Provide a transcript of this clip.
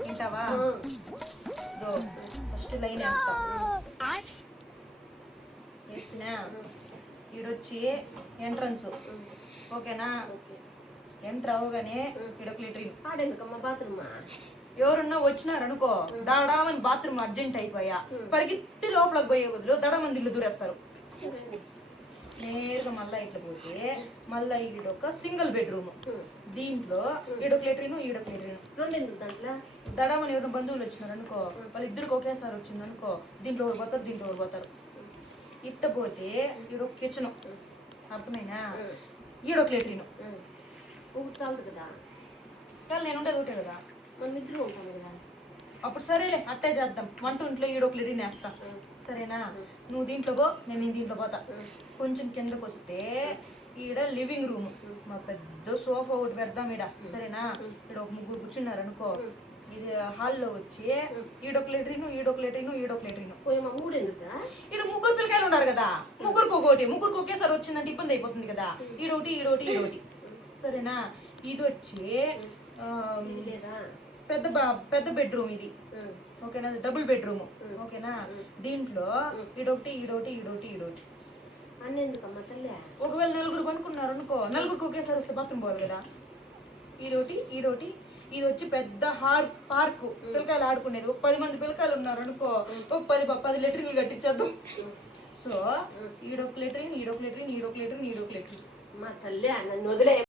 వింటావా? First line వేస్తా. వేస్తున్నా. ఈడొచ్చి ఎంట్రన్స్. ఓకేనా? ఎంటర్ అవగానే ఈడొక లెట్రిన్. ఆడెందుకమ్మా బాత్రూమా? ఎవరున్నా వచ్చినారనుకో దడామని బాత్రూమ్ అర్జెంట్ అయిపోయా పరిగెత్తి లోపలికి పోయే బదులు దడమంది ఇల్లు దూరేస్తారు. నేరుగా మళ్ళా ఇట్లా పోతే మళ్ళా ఈడొక సింగిల్ బెడ్రూమ్. దీంట్లో ఈడొక లెట్రిన్ ఈడొక లెట్రిన్. దాంట్లో దడమని ఎవరైనా బంధువులు వచ్చినారు అనుకో వాళ్ళు ఇద్దరికి ఒకేసారి వచ్చింది అనుకో దీంట్లో ఎవరు పోతారు దీంట్లో ఎవరు పోతారు. ఇట్ట పోతే ఈడొక కిచెన్. అర్థమైనా? ఈడొక లెట్రిన్. చాలు కదా. నేను ఉండేది ఒకటే కదా. మనం ఇద్దరు ఉంటాం కదా. అప్పుడు సరేలే అట్టే చేద్దాం. వంటింట్లో ఈడొక లెట్రిన్ వేస్తా. సరేనా? నువ్వు దీంట్లో పో నేను దీంట్లో పోతా. కొంచెం కిందకు వస్తే ఈడ లివింగ్ రూమ్. మా పెద్ద సోఫా ఒకటి పెడదాం ఈడ. సరేనా? ఈడ ఒక ముగ్గురు కూర్చున్నారు అనుకో ఇది హాల్లో వచ్చి ఈడొక లెట్రిన్ ఈడొక లెట్రిన్ ఈడొక లెట్రిన్. ఈడ ముగ్గురు పిల్లకాయలు ఉన్నారు కదా ముగ్గురికి ముగ్గురికి ఒకేసారి వచ్చిందంటే ఇబ్బంది అయిపోతుంది కదా. ఈడొకటి ఈడొకటి ఈడొకటి. సరేనా? ఇది వచ్చి పెద్ద బెడ్రూమ్ ఇది. ఓకేనా? Double bedroom. ఓకేనా? దీంట్లో ఈడొకటి ఈడొకటి ఈడొకటి ఈడొకటి. ఒకవేళ నలుగురు పనుకున్నారు అనుకో నలుగురికి ఒకేసారి వస్తే బాత్రూమ్ పోవాలి కదా. ఈడొకటి ఈడొకటి. ఇది వచ్చి పెద్ద పార్క్ పిల్లకాయలు ఆడుకునేది. ఒక 10 మంది పిల్లకాయలు ఉన్నారు అనుకో ఒక 10 లెట్రిన్లు కట్టించేద్దాం. సో ఈడొక లెట్రిన్ ఈడొక లెట్రిన్ ఈడొక లెట్రిన్ ఈడొక లెట్రిన్. మా తల్లి నన్ను వదిలే.